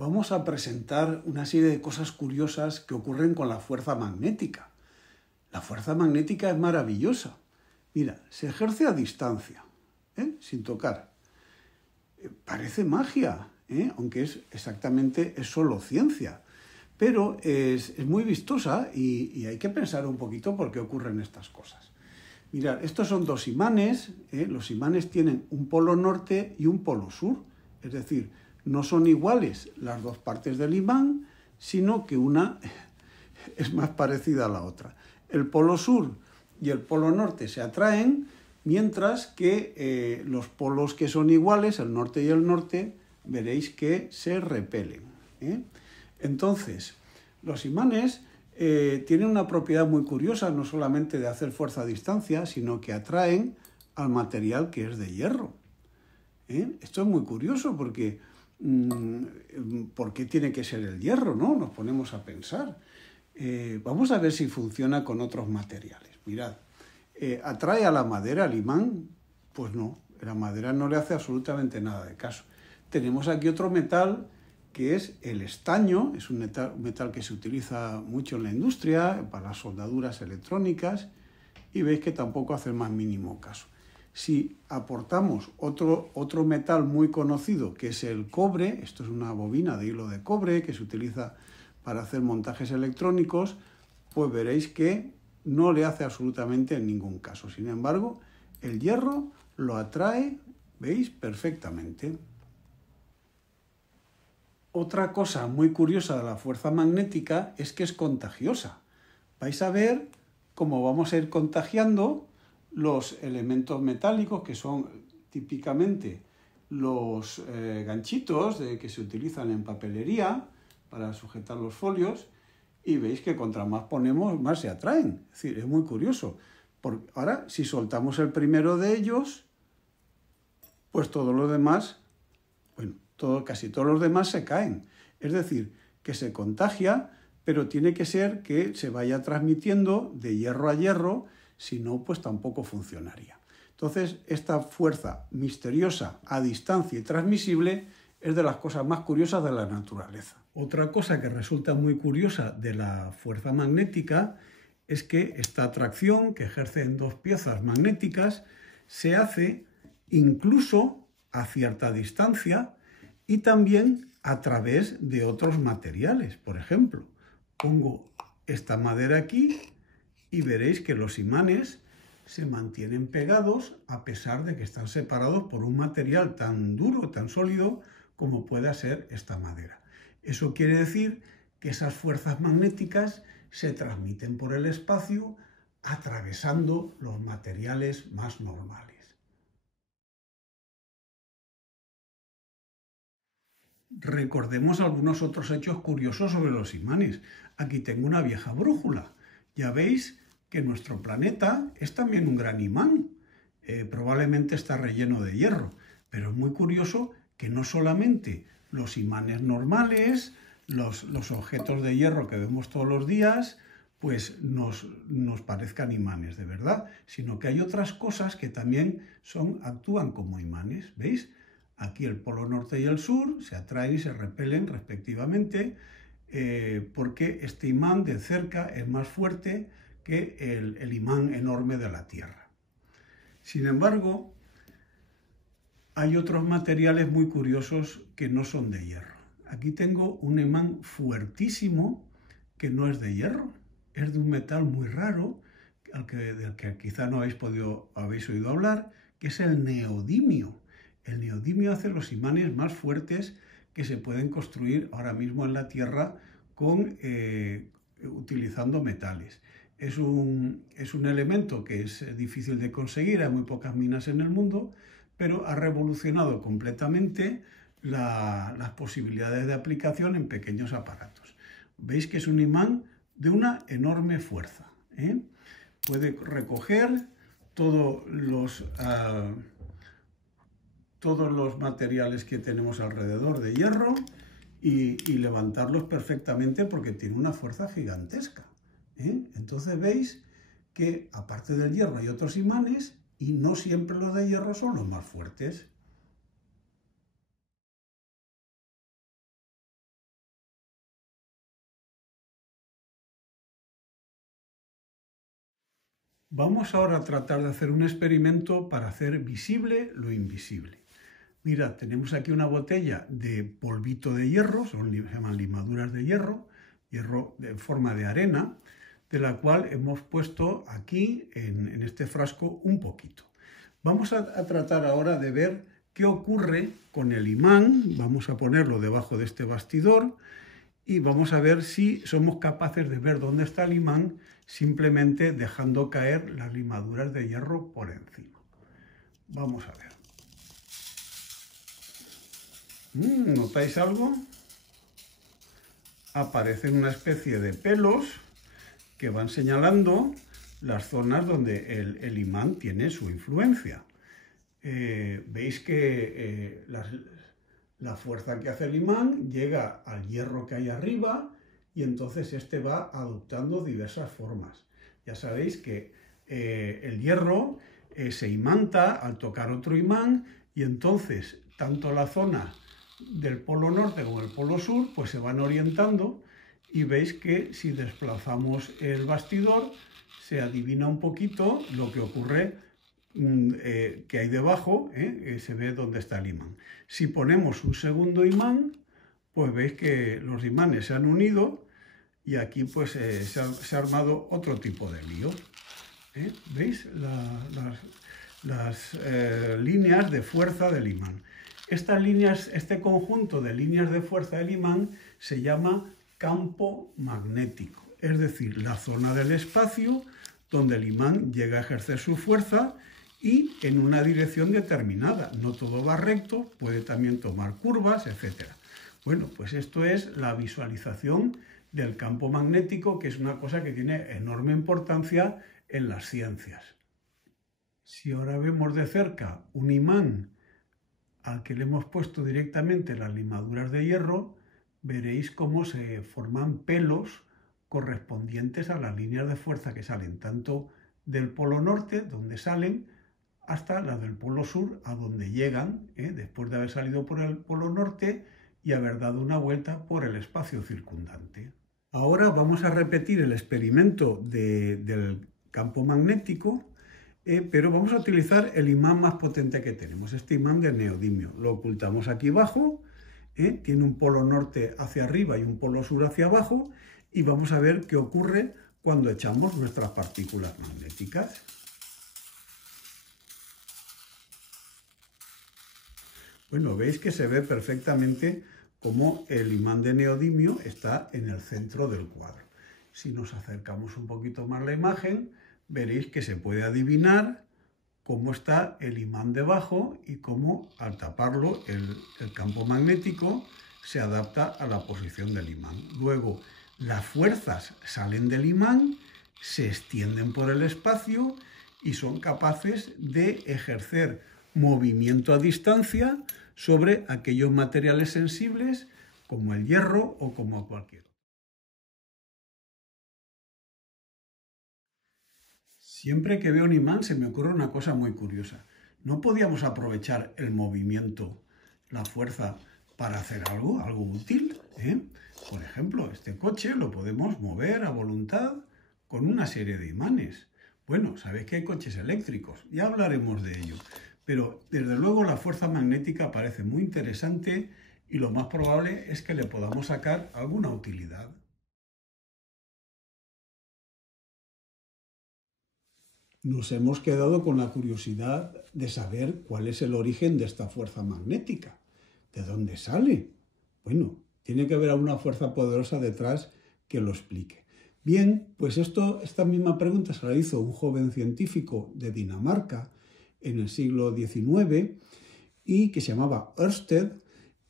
vamos a presentar una serie de cosas curiosas que ocurren con la fuerza magnética. La fuerza magnética es maravillosa. Mira, se ejerce a distancia, sin tocar. Parece magia, aunque es solo ciencia. Pero es muy vistosa y hay que pensar un poquito por qué ocurren estas cosas. Mirad, estos son dos imanes. Los imanes tienen un polo norte y un polo sur. Es decir, no son iguales las dos partes del imán, sino que una es más parecida a la otra. El polo sur y el polo norte se atraen, mientras que los polos que son iguales, el norte y el norte, veréis que se repelen. Entonces, los imanes tienen una propiedad muy curiosa, no solamente de hacer fuerza a distancia, sino que atraen al material que es de hierro. Esto es muy curioso porque ¿por qué tiene que ser el hierro, no? Nos ponemos a pensar. Vamos a ver si funciona con otros materiales. Mirad, ¿atrae a la madera el imán? Pues no, la madera no le hace absolutamente nada de caso. Tenemos aquí otro metal que es el estaño, es un metal que se utiliza mucho en la industria, para las soldaduras electrónicas, y veis que tampoco hace el más mínimo caso. Si aportamos otro metal muy conocido, que es el cobre, esto es una bobina de hilo de cobre que se utiliza para hacer montajes electrónicos, pues veréis que no le hace absolutamente en ningún caso. Sin embargo, el hierro lo atrae, ¿veis? Perfectamente. Otra cosa muy curiosa de la fuerza magnética es que es contagiosa. Vais a ver cómo vamos a ir contagiando los elementos metálicos, que son típicamente los ganchitos que se utilizan en papelería para sujetar los folios, y veis que contra más ponemos, más se atraen. Es decir, es muy curioso. Ahora, si soltamos el primero de ellos, pues todos los demás, casi todos los demás se caen. Es decir, que se contagia, pero tiene que ser que se vaya transmitiendo de hierro a hierro, si no, pues tampoco funcionaría. Entonces, esta fuerza misteriosa a distancia y transmisible es de las cosas más curiosas de la naturaleza. Otra cosa que resulta muy curiosa de la fuerza magnética es que esta atracción que ejercen dos piezas magnéticas se hace incluso a cierta distancia y también a través de otros materiales. Por ejemplo, pongo esta madera aquí y veréis que los imanes se mantienen pegados a pesar de que están separados por un material tan duro, tan sólido como pueda ser esta madera. Eso quiere decir que esas fuerzas magnéticas se transmiten por el espacio atravesando los materiales más normales. Recordemos algunos otros hechos curiosos sobre los imanes. Aquí tengo una vieja brújula. Ya veis que nuestro planeta es también un gran imán. Probablemente está relleno de hierro, pero es muy curioso que no solamente los imanes normales, los objetos de hierro que vemos todos los días, pues nos parezcan imanes de verdad, sino que hay otras cosas que también actúan como imanes. ¿Veis? Aquí el polo norte y el sur se atraen y se repelen respectivamente, porque este imán de cerca es más fuerte que el imán enorme de la Tierra. Sin embargo, hay otros materiales muy curiosos que no son de hierro. Aquí tengo un imán fuertísimo que no es de hierro, es de un metal muy raro, del que quizá no habéis oído hablar, que es el neodimio. El neodimio hace los imanes más fuertes que se pueden construir ahora mismo en la Tierra utilizando metales. Es un elemento que es difícil de conseguir, hay muy pocas minas en el mundo, pero ha revolucionado completamente las posibilidades de aplicación en pequeños aparatos. Veis que es un imán de una enorme fuerza. Puede recoger todos los materiales que tenemos alrededor de hierro y levantarlos perfectamente porque tiene una fuerza gigantesca. Entonces veis que aparte del hierro hay otros imanes y no siempre los de hierro son los más fuertes. Vamos ahora a tratar de hacer un experimento para hacer visible lo invisible. Mirad, tenemos aquí una botella de polvito de hierro, se llaman limaduras de hierro, hierro en forma de arena, de la cual hemos puesto aquí en este frasco un poquito. Vamos a tratar ahora de ver qué ocurre con el imán. Vamos a ponerlo debajo de este bastidor y vamos a ver si somos capaces de ver dónde está el imán simplemente dejando caer las limaduras de hierro por encima. Vamos a ver. ¿Notáis algo? Aparecen una especie de pelos que van señalando las zonas donde el imán tiene su influencia. Veis que la fuerza que hace el imán llega al hierro que hay arriba y entonces este va adoptando diversas formas. Ya sabéis que el hierro se imanta al tocar otro imán y entonces tanto la zona del polo norte como el polo sur pues se van orientando y veis que si desplazamos el bastidor se adivina un poquito lo que ocurre que hay debajo, se ve dónde está el imán. Si ponemos un segundo imán, pues veis que los imanes se han unido y aquí pues se ha armado otro tipo de lío. ¿Veis? Las líneas de fuerza del imán. Estas líneas, este conjunto de líneas de fuerza del imán se llama campo magnético, es decir, la zona del espacio donde el imán llega a ejercer su fuerza y en una dirección determinada. No todo va recto, puede también tomar curvas, etc. Bueno, pues esto es la visualización del campo magnético, que es una cosa que tiene enorme importancia en las ciencias. Si ahora vemos de cerca un imán al que le hemos puesto directamente las limaduras de hierro, veréis cómo se forman pelos correspondientes a las líneas de fuerza que salen tanto del polo norte, donde salen, hasta las del polo sur, a donde llegan, después de haber salido por el polo norte y haber dado una vuelta por el espacio circundante. Ahora vamos a repetir el experimento del campo magnético, pero vamos a utilizar el imán más potente que tenemos, este imán de neodimio. Lo ocultamos aquí abajo, tiene un polo norte hacia arriba y un polo sur hacia abajo, y vamos a ver qué ocurre cuando echamos nuestras partículas magnéticas. Bueno, veis que se ve perfectamente cómo el imán de neodimio está en el centro del cuadro. Si nos acercamos un poquito más la imagen, veréis que se puede adivinar cómo está el imán debajo y cómo al taparlo el campo magnético se adapta a la posición del imán. Luego las fuerzas salen del imán, se extienden por el espacio y son capaces de ejercer movimiento a distancia sobre aquellos materiales sensibles como el hierro o como cualquier otro. Siempre que veo un imán se me ocurre una cosa muy curiosa. ¿No podíamos aprovechar el movimiento, la fuerza, para hacer algo útil? Por ejemplo, este coche lo podemos mover a voluntad con una serie de imanes. Bueno, sabéis que hay coches eléctricos, ya hablaremos de ello. Pero desde luego la fuerza magnética parece muy interesante y lo más probable es que le podamos sacar alguna utilidad. Nos hemos quedado con la curiosidad de saber cuál es el origen de esta fuerza magnética. ¿De dónde sale? Bueno, tiene que haber alguna fuerza poderosa detrás que lo explique. Bien, pues esta misma pregunta se la hizo un joven científico de Dinamarca en el siglo XIX y que se llamaba Ørsted,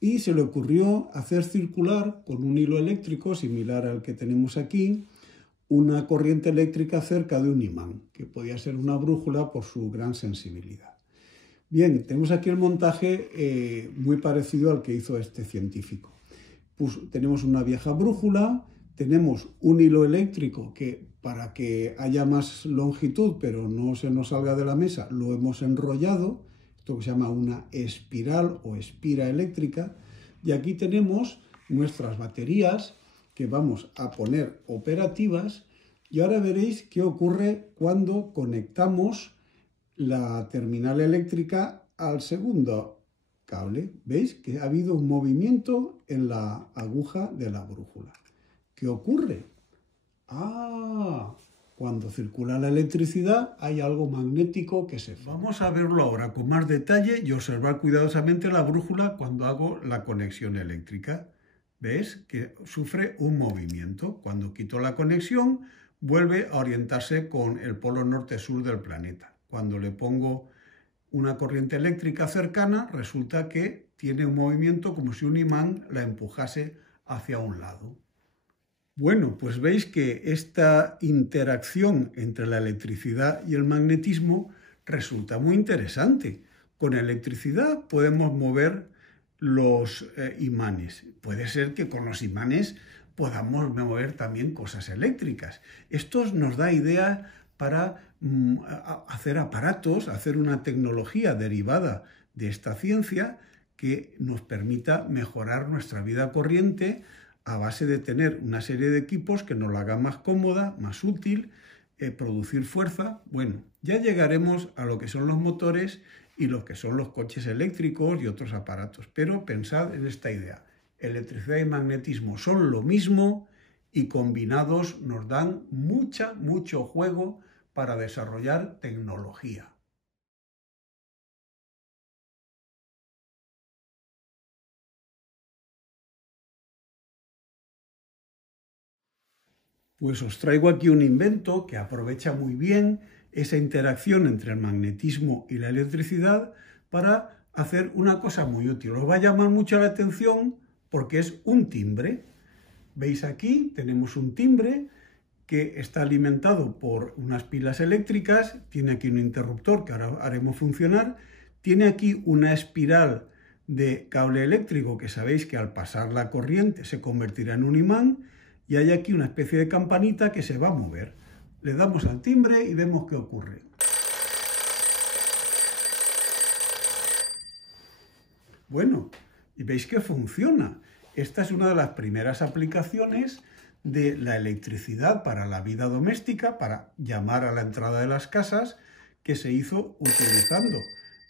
y se le ocurrió hacer circular con un hilo eléctrico similar al que tenemos aquí una corriente eléctrica cerca de un imán, que podía ser una brújula por su gran sensibilidad. Bien, tenemos aquí el montaje muy parecido al que hizo este científico. Pues tenemos una vieja brújula, tenemos un hilo eléctrico que para que haya más longitud pero no se nos salga de la mesa lo hemos enrollado, esto que se llama una espiral o espira eléctrica, y aquí tenemos nuestras baterías que vamos a poner operativas Y ahora veréis qué ocurre cuando conectamos la terminal eléctrica al segundo cable. ¿Veis que ha habido un movimiento en la aguja de la brújula? ¿Qué ocurre? Cuando circula la electricidad hay algo magnético que se forma. Vamos a verlo ahora con más detalle y observar cuidadosamente la brújula cuando hago la conexión eléctrica. ¿Ves? Que sufre un movimiento. Cuando quito la conexión, vuelve a orientarse con el polo norte-sur del planeta. Cuando le pongo una corriente eléctrica cercana, resulta que tiene un movimiento como si un imán la empujase hacia un lado. Bueno, pues veis que esta interacción entre la electricidad y el magnetismo resulta muy interesante. Con electricidad podemos mover los imanes. Puede ser que con los imanes podamos mover también cosas eléctricas. Esto nos da ideas para hacer aparatos, hacer una tecnología derivada de esta ciencia que nos permita mejorar nuestra vida corriente a base de tener una serie de equipos que nos la hagan más cómoda, más útil, producir fuerza. Bueno, ya llegaremos a lo que son los motores y lo que son los coches eléctricos y otros aparatos. Pero pensad en esta idea. Electricidad y magnetismo son lo mismo y combinados nos dan mucho juego para desarrollar tecnología. Pues os traigo aquí un invento que aprovecha muy bien esa interacción entre el magnetismo y la electricidad para hacer una cosa muy útil. Os va a llamar mucho la atención porque es un timbre. Veis aquí, tenemos un timbre que está alimentado por unas pilas eléctricas, tiene aquí un interruptor que ahora haremos funcionar, tiene aquí una espiral de cable eléctrico que sabéis que al pasar la corriente se convertirá en un imán, y hay aquí una especie de campanita que se va a mover. Le damos al timbre y vemos qué ocurre. Bueno, y veis que funciona. Esta es una de las primeras aplicaciones de la electricidad para la vida doméstica, para llamar a la entrada de las casas, que se hizo utilizando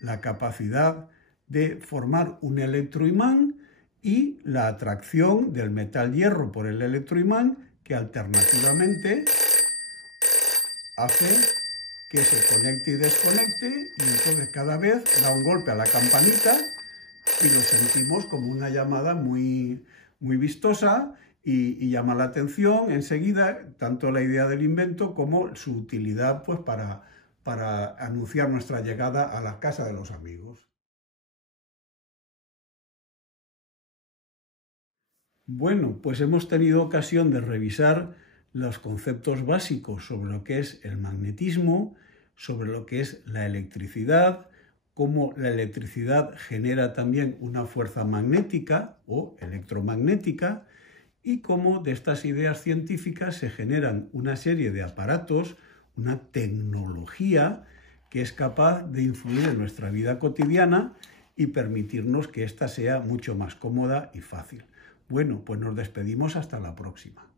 la capacidad de formar un electroimán y la atracción del metal hierro por el electroimán, que alternativamente hace que se conecte y desconecte, y entonces cada vez da un golpe a la campanita y lo sentimos como una llamada muy vistosa y llama la atención enseguida, tanto la idea del invento como su utilidad pues, para anunciar nuestra llegada a la casa de los amigos. Bueno, pues hemos tenido ocasión de revisar los conceptos básicos sobre lo que es el magnetismo, sobre lo que es la electricidad, cómo la electricidad genera también una fuerza magnética o electromagnética y cómo de estas ideas científicas se generan una serie de aparatos, una tecnología que es capaz de influir en nuestra vida cotidiana y permitirnos que ésta sea mucho más cómoda y fácil. Bueno, pues nos despedimos hasta la próxima.